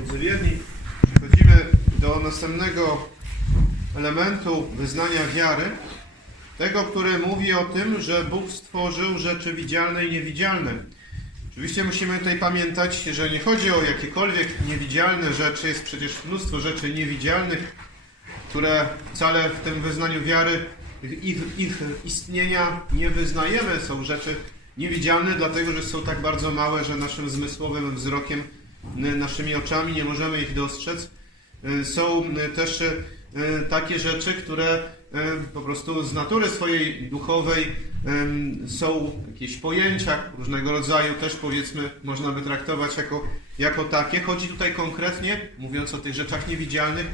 Drodzy wierni, przechodzimy do następnego elementu wyznania wiary, tego, który mówi o tym, że Bóg stworzył rzeczy widzialne i niewidzialne. Oczywiście musimy tutaj pamiętać, że nie chodzi o jakiekolwiek niewidzialne rzeczy, jest przecież mnóstwo rzeczy niewidzialnych, które wcale w tym wyznaniu wiary ich, ich istnienia nie wyznajemy. Są rzeczy niewidzialne, dlatego że są tak bardzo małe, że naszym zmysłowym wzrokiem, naszymi oczami nie możemy ich dostrzec. Y, Są y, też y, takie rzeczy, które po prostu z natury swojej duchowej są jakieś pojęcia różnego rodzaju, też powiedzmy można by traktować jako, jako takie. Chodzi tutaj konkretnie, mówiąc o tych rzeczach niewidzialnych,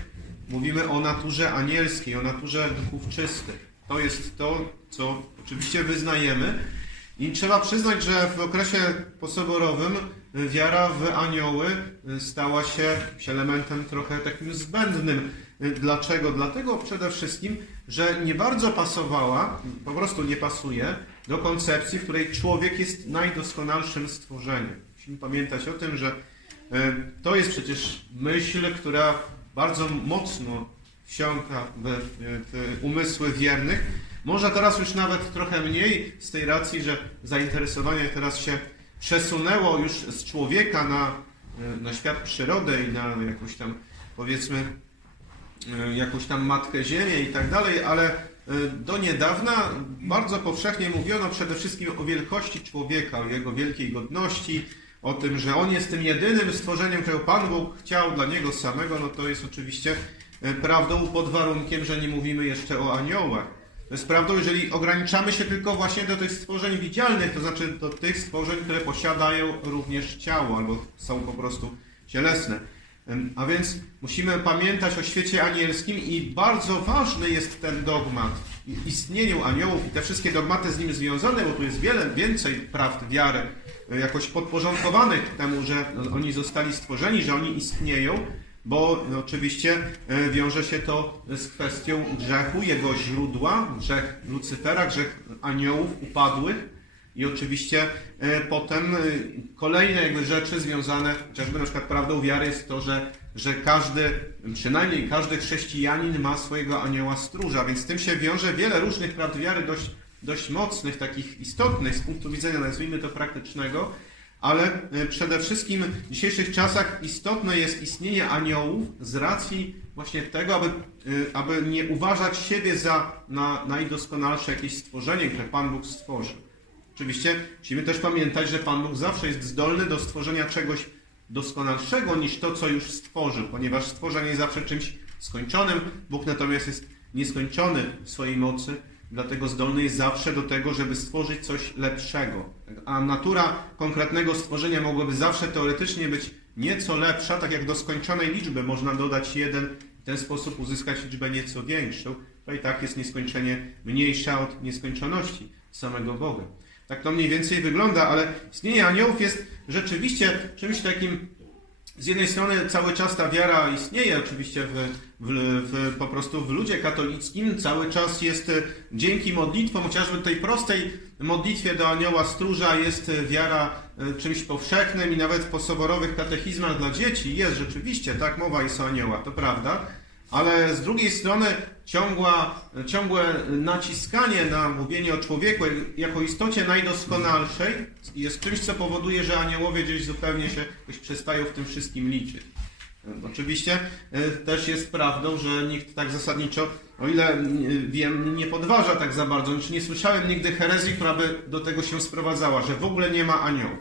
mówimy o naturze anielskiej, o naturze duchów czystych. To jest to, co oczywiście wyznajemy. I trzeba przyznać, że w okresie posoborowym wiara w anioły stała się elementem trochę takim zbędnym. Dlaczego? Dlatego przede wszystkim, że nie bardzo pasowała, po prostu nie pasuje do koncepcji, w której człowiek jest najdoskonalszym stworzeniem. Musimy pamiętać o tym, że y, to jest przecież myśl, która bardzo mocno wsiąka w, w umysły wiernych. Może teraz już nawet trochę mniej z tej racji, że zainteresowanie teraz się przesunęło już z człowieka na, na świat przyrody i na jakąś tam powiedzmy e, jakąś tam matkę ziemię i tak dalej, ale e, do niedawna bardzo powszechnie mówiono przede wszystkim o wielkości człowieka, o jego wielkiej godności, o tym, że on jest tym jedynym stworzeniem, którego Pan Bóg chciał dla niego samego, no to jest oczywiście e, prawdą pod warunkiem, że nie mówimy jeszcze o aniołach. Jest prawdą, jeżeli ograniczamy się tylko właśnie do tych stworzeń widzialnych, to znaczy do tych stworzeń, które posiadają również ciało albo są po prostu cielesne. A więc musimy pamiętać o świecie anielskim i bardzo ważny jest ten dogmat istnieniu aniołów i te wszystkie dogmaty z nim związane, bo tu jest wiele więcej prawd wiary e, jakoś podporządkowanych temu, że oni zostali stworzeni, że oni istnieją, bo oczywiście e, wiąże się to z kwestią grzechu, jego źródła, grzech Lucyfera, grzech aniołów upadłych i oczywiście e, potem e, kolejne jakby rzeczy związane, chociażby na przykład prawdą wiary jest to, że, że każdy, przynajmniej każdy chrześcijanin ma swojego anioła stróża, więc z tym się wiąże wiele różnych prawd wiary dość, dość mocnych, takich istotnych z punktu widzenia, nazwijmy to praktycznego, ale e, przede wszystkim w dzisiejszych czasach istotne jest istnienie aniołów z racji właśnie tego, aby, e, aby nie uważać siebie za na najdoskonalsze jakieś stworzenie, które Pan Bóg stworzył. Oczywiście musimy też pamiętać, że Pan Bóg zawsze jest zdolny do stworzenia czegoś doskonalszego niż to, co już stworzył, ponieważ stworzenie jest zawsze czymś skończonym. Bóg natomiast jest nieskończony w swojej mocy, dlatego zdolny jest zawsze do tego, żeby stworzyć coś lepszego. A natura konkretnego stworzenia mogłaby zawsze teoretycznie być nieco lepsza, tak jak do skończonej liczby można dodać jeden, w ten sposób uzyskać liczbę nieco większą. To i tak jest nieskończenie mniejsza od nieskończoności samego Boga. Tak to mniej więcej wygląda, ale istnienie aniołów jest rzeczywiście czymś takim. Z jednej strony cały czas ta wiara istnieje, oczywiście w, w, w, po prostu w ludzie katolickim, cały czas jest e, dzięki modlitwom, chociażby tej prostej modlitwie do anioła stróża jest e, wiara e, czymś powszechnym i nawet w posoborowych katechizmach dla dzieci. Jest rzeczywiście, tak, mowa jest o aniołach, to prawda, ale z drugiej strony ciągła, ciągłe naciskanie na mówienie o człowieku jako istocie najdoskonalszej jest czymś, co powoduje, że aniołowie gdzieś zupełnie się przestają w tym wszystkim liczyć. Oczywiście e, też jest prawdą, że nikt tak zasadniczo, o ile e, wiem, nie podważa tak za bardzo. Znaczy nie słyszałem nigdy herezji, która by do tego się sprowadzała, że w ogóle nie ma aniołów.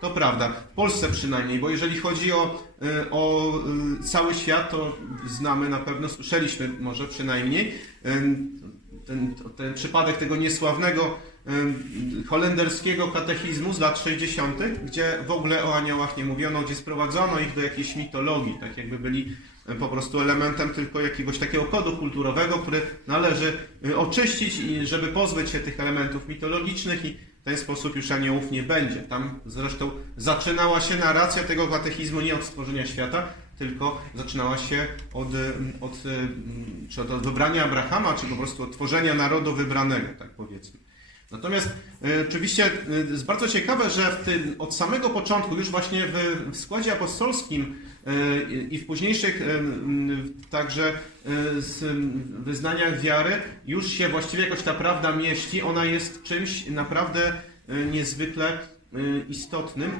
To prawda, w Polsce przynajmniej, bo jeżeli chodzi o, y, o y, cały świat, to znamy na pewno, słyszeliśmy może przynajmniej y, ten, ten przypadek tego niesławnego holenderskiego katechizmu z lat 60., gdzie w ogóle o aniołach nie mówiono, gdzie sprowadzono ich do jakiejś mitologii, tak jakby byli po prostu elementem tylko jakiegoś takiego kodu kulturowego, który należy oczyścić żeby pozbyć się tych elementów mitologicznych i ten sposób już aniołów nie będzie. Tam zresztą zaczynała się narracja tego katechizmu nie od stworzenia świata, tylko zaczynała się od, em, od, em, czy od wybrania Abrahama, czy po prostu od tworzenia narodu wybranego, tak powiedzmy. Natomiast e, oczywiście e, jest bardzo ciekawe, że w tym, od samego początku, już właśnie w, w składzie apostolskim e, i w późniejszych także z, wyznaniach wiary już się właściwie jakoś ta prawda mieści. Ona jest czymś naprawdę niezwykle istotnym.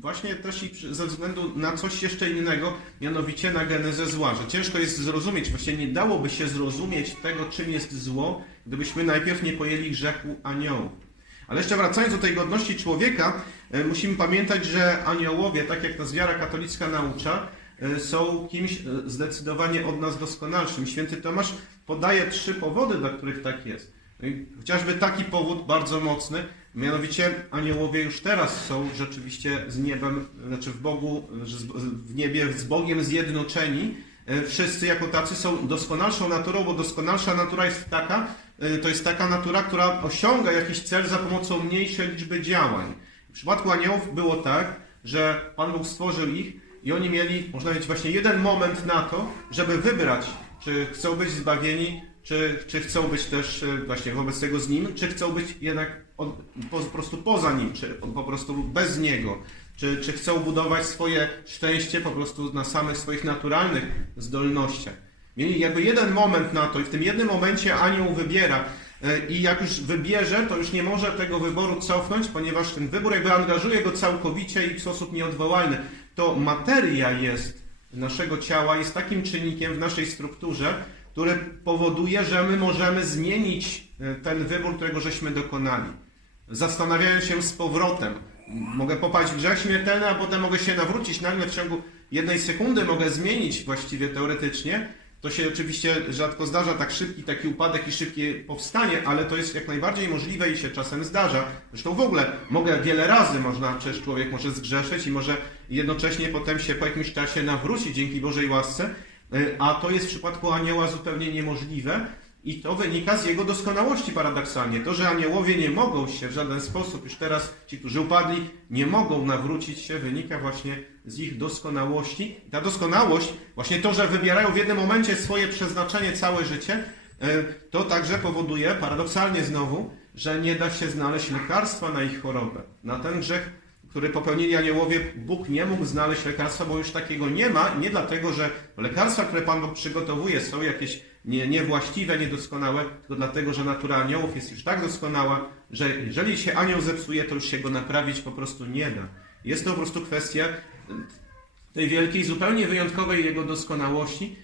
Właśnie też i ze względu na coś jeszcze innego, mianowicie na genezę zła, że ciężko jest zrozumieć, właściwie nie dałoby się zrozumieć tego, czym jest zło, gdybyśmy najpierw nie pojęli grzechu aniołów. Ale jeszcze wracając do tej godności człowieka, e, musimy pamiętać, że aniołowie, tak jak nas wiara katolicka naucza, e, są kimś e, zdecydowanie od nas doskonalszym. Święty Tomasz podaje trzy powody, dla których tak jest. Chociażby taki powód bardzo mocny, mianowicie aniołowie już teraz są rzeczywiście z niebem, znaczy w Bogu, w niebie z Bogiem zjednoczeni. E, Wszyscy jako tacy są doskonalszą naturą, bo doskonalsza natura jest taka, e, to jest taka natura, która osiąga jakiś cel za pomocą mniejszej liczby działań. W przypadku aniołów było tak, że Pan Bóg stworzył ich i oni mieli, można powiedzieć, właśnie jeden moment na to, żeby wybrać, czy chcą być zbawieni, czy, czy chcą być też e, właśnie wobec tego z Nim, czy chcą być jednak od, po, prostu poza Nim, czy po prostu bez Niego. Czy, czy chcą budować swoje szczęście po prostu na samych swoich naturalnych zdolnościach. Mieli jakby jeden moment na to i w tym jednym momencie anioł wybiera e, i jak już wybierze, to już nie może tego wyboru cofnąć, ponieważ ten wybór jakby angażuje go całkowicie i w sposób nieodwołalny. To materia jest naszego ciała, jest takim czynnikiem w naszej strukturze, który powoduje, że my możemy zmienić e, ten wybór, którego żeśmy dokonali. Zastanawiając się z powrotem. Mogę popaść w grzech śmiertelny, a potem mogę się nawrócić. Nagle w ciągu jednej sekundy mogę zmienić właściwie teoretycznie. To się oczywiście rzadko zdarza, tak szybki taki upadek i szybkie powstanie, ale to jest jak najbardziej możliwe i się czasem zdarza. Zresztą w ogóle mogę wiele razy, można, przecież człowiek może zgrzeszyć i może jednocześnie potem się po jakimś czasie nawrócić dzięki Bożej łasce, y, a to jest w przypadku anioła zupełnie niemożliwe. I to wynika z jego doskonałości paradoksalnie. To, że aniołowie nie mogą się w żaden sposób, już teraz ci, którzy upadli, nie mogą nawrócić się, wynika właśnie z ich doskonałości. Ta doskonałość, właśnie to, że wybierają w jednym momencie swoje przeznaczenie całe życie, e, to także powoduje, paradoksalnie znowu, że nie da się znaleźć lekarstwa na ich chorobę. Na ten grzech, który popełnili aniołowie, Bóg nie mógł znaleźć lekarstwa, bo już takiego nie ma. Nie dlatego, że lekarstwa, które Pan Bóg przygotowuje, są jakieś nie, niewłaściwe, niedoskonałe, tylko dlatego, że natura aniołów jest już tak doskonała, że jeżeli się anioł zepsuje, to już się go naprawić po prostu nie da. Jest to po prostu kwestia tej wielkiej, zupełnie wyjątkowej jego doskonałości,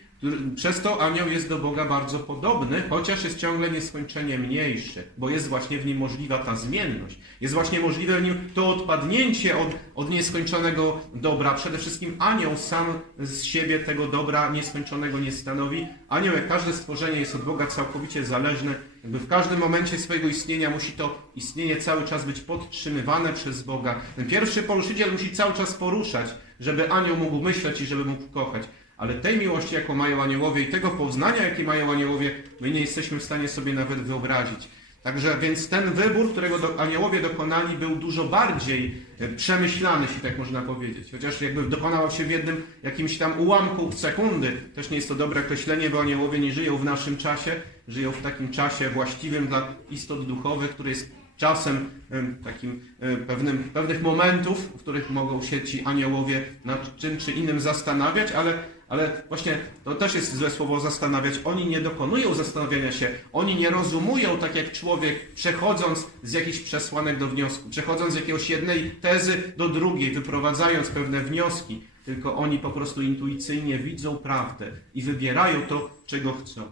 przez to anioł jest do Boga bardzo podobny, chociaż jest ciągle nieskończenie mniejszy, bo jest właśnie w nim możliwa ta zmienność. Jest właśnie możliwe w nim to odpadnięcie od, od nieskończonego dobra. Przede wszystkim anioł sam z siebie tego dobra nieskończonego nie stanowi. Anioł, jak każde stworzenie, jest od Boga całkowicie zależny. Jakby w każdym momencie swojego istnienia musi to istnienie cały czas być podtrzymywane przez Boga. Ten pierwszy poruszyciel musi cały czas poruszać, żeby anioł mógł myśleć i żeby mógł kochać. Ale tej miłości, jaką mają aniołowie i tego poznania, jakie mają aniołowie, my nie jesteśmy w stanie sobie nawet wyobrazić. Także więc ten wybór, którego aniołowie dokonali, był dużo bardziej e, przemyślany, jeśli tak można powiedzieć. Chociaż jakby dokonał się w jednym jakimś tam ułamku sekundy. Też nie jest to dobre określenie, bo aniołowie nie żyją w naszym czasie, żyją w takim czasie właściwym dla istot duchowych, który jest czasem em, takim pewnym, pewnych momentów, w których mogą się ci aniołowie nad czym czy innym zastanawiać, ale, ale właśnie to też jest złe słowo zastanawiać. Oni nie dokonują zastanawiania się, oni nie rozumują tak jak człowiek, przechodząc z jakichś przesłanek do wniosku, przechodząc z jakiegoś jednej tezy do drugiej, wyprowadzając pewne wnioski, tylko oni po prostu intuicyjnie widzą prawdę i wybierają to, czego chcą.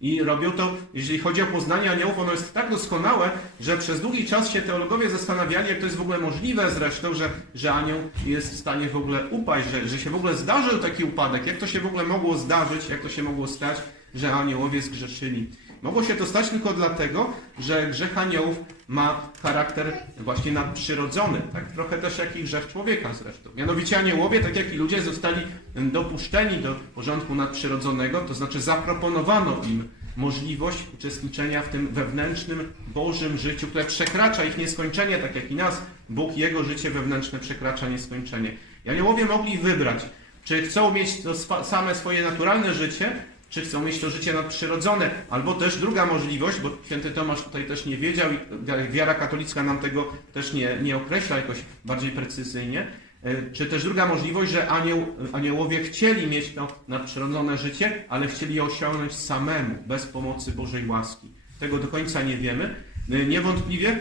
I robią to, jeżeli chodzi o poznanie aniołów, ono jest tak doskonałe, że przez długi czas się teologowie zastanawiali, jak to jest w ogóle możliwe zresztą, że, że anioł jest w stanie w ogóle upaść, że, że się w ogóle zdarzył taki upadek. Jak to się w ogóle mogło zdarzyć, jak to się mogło stać, że aniołowie zgrzeszyli. Mogło się to stać tylko dlatego, że grzech aniołów ma charakter właśnie nadprzyrodzony, tak trochę też jak i grzech człowieka zresztą. Mianowicie aniołowie, tak jak i ludzie, zostali dopuszczeni do porządku nadprzyrodzonego, to znaczy zaproponowano im możliwość uczestniczenia w tym wewnętrznym Bożym życiu, które przekracza ich nieskończenie, tak jak i nas, Bóg, Jego życie wewnętrzne przekracza nieskończenie. I aniołowie mogli wybrać, czy chcą mieć to same swoje naturalne życie, czy chcą mieć to życie nadprzyrodzone. Albo też druga możliwość, bo święty Tomasz tutaj też nie wiedział i wiara katolicka nam tego też nie, nie określa jakoś bardziej precyzyjnie, e, czy też druga możliwość, że anioł, aniołowie chcieli mieć to nadprzyrodzone życie, ale chcieli je osiągnąć samemu, bez pomocy Bożej łaski. Tego do końca nie wiemy. E, Niewątpliwie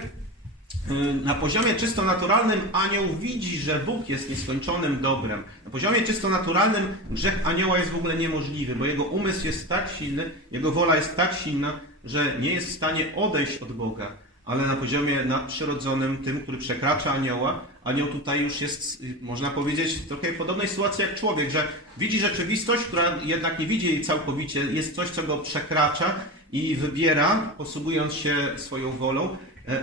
na poziomie czysto naturalnym anioł widzi, że Bóg jest nieskończonym dobrem. Na poziomie czysto naturalnym grzech anioła jest w ogóle niemożliwy, bo jego umysł jest tak silny, jego wola jest tak silna, że nie jest w stanie odejść od Boga. Ale na poziomie nadprzyrodzonym, tym, który przekracza anioła, anioł tutaj już jest, y, można powiedzieć, w trochę podobnej sytuacji jak człowiek, że widzi rzeczywistość, która jednak nie widzi jej całkowicie, jest coś, co go przekracza i wybiera, posługując się swoją wolą,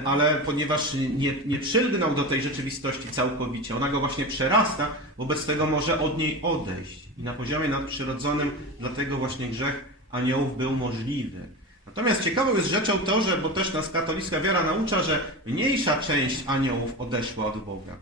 ale ponieważ nie, nie przylgnął do tej rzeczywistości całkowicie, ona go właśnie przerasta, wobec tego może od niej odejść. I na poziomie nadprzyrodzonym dlatego właśnie grzech aniołów był możliwy. Natomiast ciekawą jest rzeczą to, że, bo też nas katolicka wiara naucza, że mniejsza część aniołów odeszła od Boga.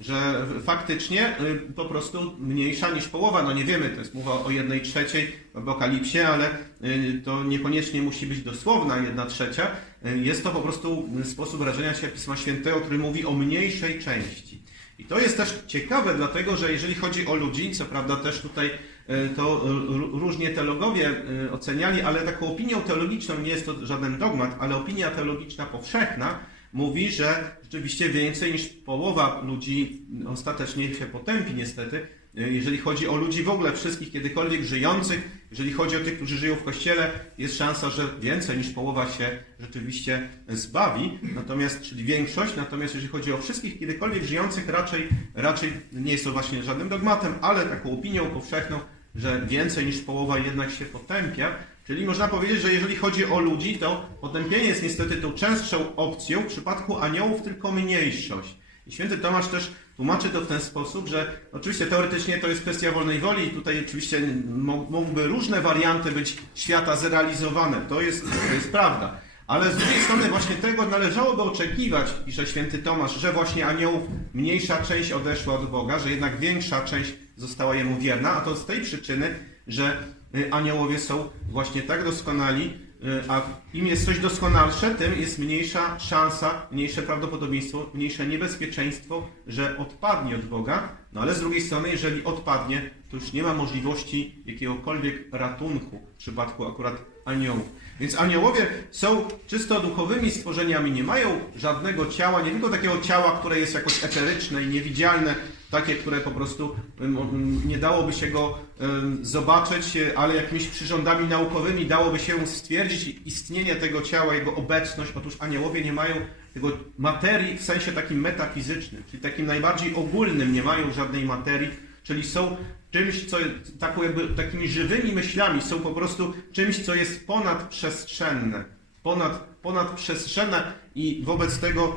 Że faktycznie y, po prostu mniejsza niż połowa, no nie wiemy, to jest mowa o jednej trzeciej w apokalipsie, ale y, to niekoniecznie musi być dosłowna jedna trzecia. Y, Jest to po prostu sposób wyrażenia się Pisma Świętego, który mówi o mniejszej części. I to jest też ciekawe, dlatego że jeżeli chodzi o ludzi, co prawda też tutaj e, to różnie teologowie e, oceniali, ale taką opinią teologiczną, nie jest to żaden dogmat, ale opinia teologiczna powszechna mówi, że rzeczywiście więcej niż połowa ludzi ostatecznie się potępi niestety, e, jeżeli chodzi o ludzi w ogóle, wszystkich kiedykolwiek żyjących, jeżeli chodzi o tych, którzy żyją w Kościele, jest szansa, że więcej niż połowa się rzeczywiście zbawi, natomiast, czyli większość, natomiast jeżeli chodzi o wszystkich kiedykolwiek żyjących, raczej, raczej nie jest to właśnie żadnym dogmatem, ale taką opinią powszechną, że więcej niż połowa jednak się potępia, czyli można powiedzieć, że jeżeli chodzi o ludzi, to potępienie jest niestety tą częstszą opcją, w przypadku aniołów tylko mniejszość. I święty Tomasz też tłumaczy to w ten sposób, że oczywiście teoretycznie to jest kwestia wolnej woli i tutaj oczywiście mo- mógłby różne warianty być świata zrealizowane. To jest, to jest prawda. Ale z drugiej strony właśnie tego należałoby oczekiwać, pisze święty Tomasz, że właśnie aniołów mniejsza część odeszła od Boga, że jednak większa część została jemu wierna, a to z tej przyczyny, że y, aniołowie są właśnie tak doskonali, a im jest coś doskonalsze, tym jest mniejsza szansa, mniejsze prawdopodobieństwo, mniejsze niebezpieczeństwo, że odpadnie od Boga. No ale z drugiej strony, jeżeli odpadnie, to już nie ma możliwości jakiegokolwiek ratunku w przypadku akurat aniołów. Więc aniołowie są czysto duchowymi stworzeniami, nie mają żadnego ciała, nie tylko takiego ciała, które jest jakoś eteryczne i niewidzialne, takie, które po prostu nie dałoby się go zobaczyć, y, ale jakimiś przyrządami naukowymi dałoby się stwierdzić istnienie tego ciała, jego obecność. Otóż aniołowie nie mają tego materii w sensie takim metafizycznym, czyli takim najbardziej ogólnym, nie mają żadnej materii, czyli są czymś, co taką jakby, takimi żywymi myślami, są po prostu czymś, co jest ponadprzestrzenne, ponad, ponadprzestrzenne i wobec tego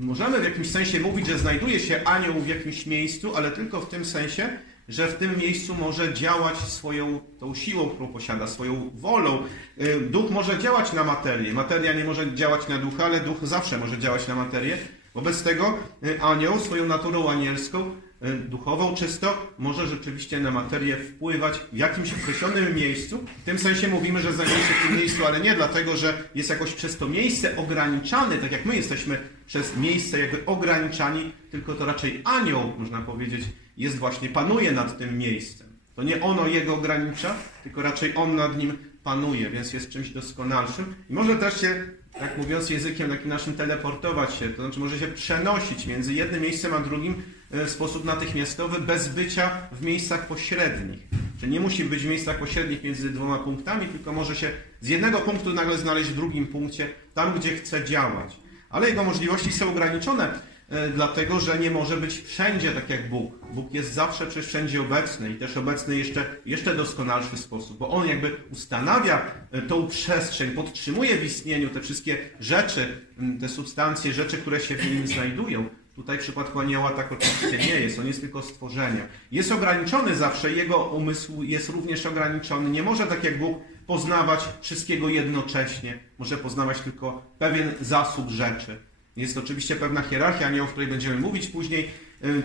możemy w jakimś sensie mówić, że znajduje się anioł w jakimś miejscu, ale tylko w tym sensie, że w tym miejscu może działać swoją tą siłą, którą posiada, swoją wolą. Y, Duch może działać na materię, materia nie może działać na ducha, ale duch zawsze może działać na materię. Wobec tego y, anioł swoją naturą anielską, duchową czysto, może rzeczywiście na materię wpływać w jakimś określonym miejscu. W tym sensie mówimy, że znajduje się w tym miejscu, ale nie dlatego, że jest jakoś przez to miejsce ograniczany, tak jak my jesteśmy przez miejsce jakby ograniczani, tylko to raczej anioł, można powiedzieć, jest właśnie, panuje nad tym miejscem. To nie ono jego ogranicza, tylko raczej on nad nim panuje, więc jest czymś doskonalszym. I może też się, tak mówiąc językiem takim naszym, teleportować się, to znaczy może się przenosić między jednym miejscem a drugim e, w sposób natychmiastowy, bez bycia w miejscach pośrednich. Czyli nie musi być w miejscach pośrednich między dwoma punktami, tylko może się z jednego punktu nagle znaleźć w drugim punkcie, tam gdzie chce działać. Ale jego możliwości są ograniczone, e, dlatego że nie może być wszędzie tak jak Bóg. Bóg jest zawsze przecież wszędzie obecny i też obecny jeszcze, jeszcze doskonalszy sposób, bo On jakby ustanawia e, tą przestrzeń, podtrzymuje w istnieniu te wszystkie rzeczy, te substancje, rzeczy, które się w nim znajdują. Tutaj w przypadku anioła tak oczywiście nie jest, on jest tylko stworzeniem. Jest ograniczony zawsze, jego umysł jest również ograniczony. Nie może tak jak Bóg poznawać wszystkiego jednocześnie. Może poznawać tylko pewien zasób rzeczy. Jest oczywiście pewna hierarchia aniołów, o której będziemy mówić później,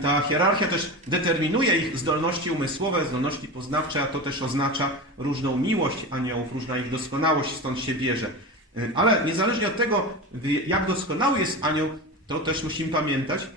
ta hierarchia też determinuje ich zdolności umysłowe, zdolności poznawcze, a to też oznacza różną miłość aniołów, różna ich doskonałość stąd się bierze. Ale niezależnie od tego, jak doskonały jest anioł, to też musimy pamiętać,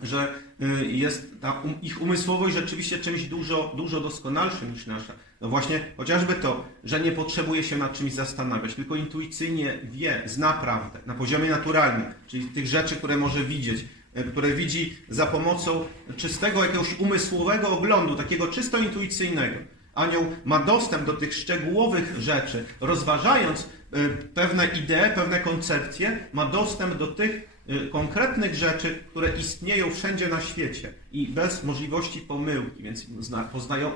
że y, jest ta um, ich umysłowość rzeczywiście czymś dużo, dużo doskonalszym niż nasza. No właśnie, chociażby to, że nie potrzebuje się nad czymś zastanawiać, tylko intuicyjnie wie, zna prawdę na poziomie naturalnym, czyli tych rzeczy, które może widzieć, y, które widzi za pomocą czystego jakiegoś umysłowego oglądu, takiego czysto intuicyjnego. Anioł ma dostęp do tych szczegółowych rzeczy, rozważając y, pewne idee, pewne koncepcje, ma dostęp do tych konkretnych rzeczy, które istnieją wszędzie na świecie i bez możliwości pomyłki, więc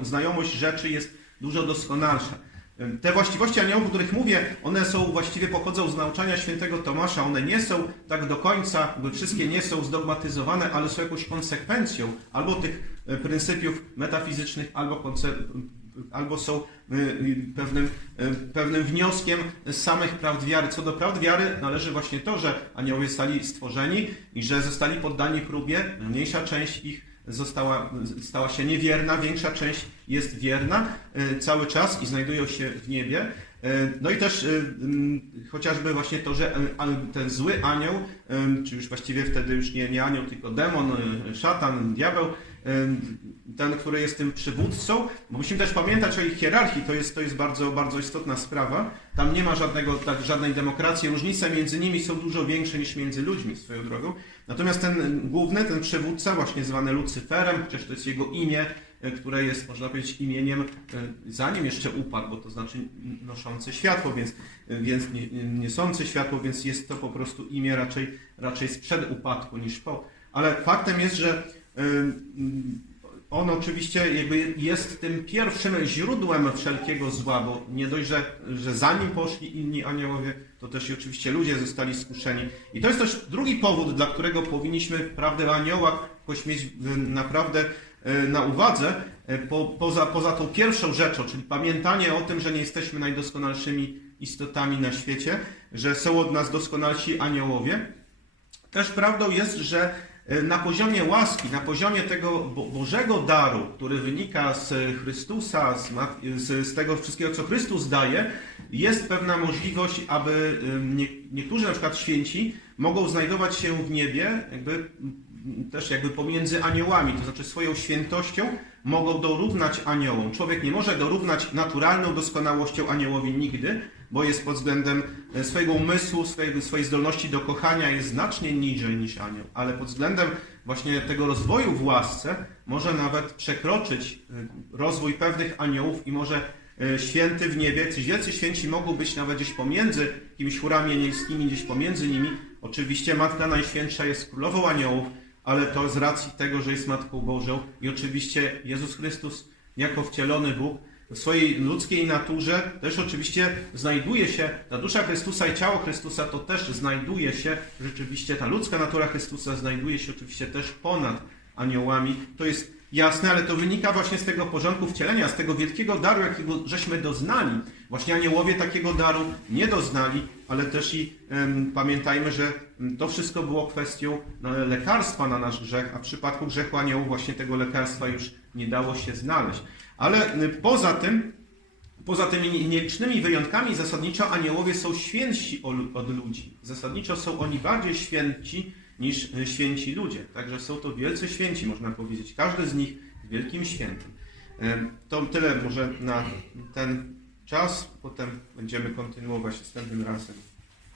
znajomość rzeczy jest dużo doskonalsza. Y, Te właściwości aniołów, o których mówię, one są właściwie pochodzą z nauczania świętego Tomasza. One nie są tak do końca, wszystkie nie są zdogmatyzowane, ale są jakąś konsekwencją albo tych y, pryncypiów metafizycznych, albo albo są y, pewnym, y, pewnym wnioskiem z samych prawd wiary. Co do prawd wiary należy właśnie to, że aniołowie zostali stworzeni i że zostali poddani próbie. Mniejsza część ich została, stała się niewierna, większa część jest wierna y, cały czas i znajdują się w niebie. No i też mm, chociażby właśnie to, że ten zły anioł, czy już właściwie wtedy już nie, nie anioł, tylko demon, szatan, diabeł, ten, który jest tym przywódcą, bo musimy też pamiętać o ich hierarchii, to jest, to jest bardzo, bardzo istotna sprawa. Tam nie ma żadnego, tak, żadnej demokracji, różnice między nimi są dużo większe niż między ludźmi swoją drogą. Natomiast ten główny, ten przywódca, właśnie zwany Lucyferem, chociaż to jest jego imię, e, które jest, można powiedzieć, imieniem, e, zanim jeszcze upadł, bo to znaczy noszący światło, więc, e, więc nie, niesący światło, więc jest to po prostu imię raczej, raczej sprzed upadku niż po. Ale faktem jest, że on oczywiście jakby jest tym pierwszym źródłem wszelkiego zła, bo nie dość, że, że zanim poszli inni aniołowie, to też i oczywiście ludzie zostali skuszeni. I to jest też drugi powód, dla którego powinniśmy prawdę o aniołach jakoś mieć naprawdę y, na uwadze, y, po, poza, poza tą pierwszą rzeczą, czyli pamiętanie o tym, że nie jesteśmy najdoskonalszymi istotami na świecie, że są od nas doskonalsi aniołowie. Też prawdą jest, że na poziomie łaski, na poziomie tego Bo- Bożego daru, który wynika z Chrystusa, z, tego wszystkiego, co Chrystus daje, jest pewna możliwość, aby niektórzy na przykład święci mogą znajdować się w niebie, jakby też jakby pomiędzy aniołami, to znaczy swoją świętością mogą dorównać aniołom. Człowiek nie może dorównać naturalną doskonałością aniołowi nigdy, bo jest pod względem e, swojego umysłu, swojej, swojej zdolności do kochania jest znacznie niżej niż anioł, ale pod względem właśnie tego rozwoju w łasce może nawet przekroczyć e, rozwój pewnych aniołów i może e, święty w niebie, ci wielcy święci mogą być nawet gdzieś pomiędzy jakimiś chórami anielskimi, gdzieś pomiędzy nimi. Oczywiście Matka Najświętsza jest królową aniołów, ale to z racji tego, że jest Matką Bożą i oczywiście Jezus Chrystus jako wcielony Bóg w swojej ludzkiej naturze też oczywiście znajduje się, ta dusza Chrystusa i ciało Chrystusa to też znajduje się, rzeczywiście ta ludzka natura Chrystusa znajduje się oczywiście też ponad aniołami. To jest jasne, ale to wynika właśnie z tego porządku wcielenia, z tego wielkiego daru, jakiego żeśmy doznali. Właśnie aniołowie takiego daru nie doznali, ale też i em, pamiętajmy, że mm, to wszystko było kwestią no, lekarstwa na nasz grzech, a w przypadku grzechu aniołów właśnie tego lekarstwa już nie dało się znaleźć. Ale y, poza tym, poza tymi nielicznymi wyjątkami, zasadniczo aniołowie są świętsi o- od ludzi. Zasadniczo są oni bardziej święci niż y, święci ludzie. Także są to wielcy święci, można powiedzieć. Każdy z nich wielkim świętym. To tyle może na ten czas. Potem będziemy kontynuować następnym razem.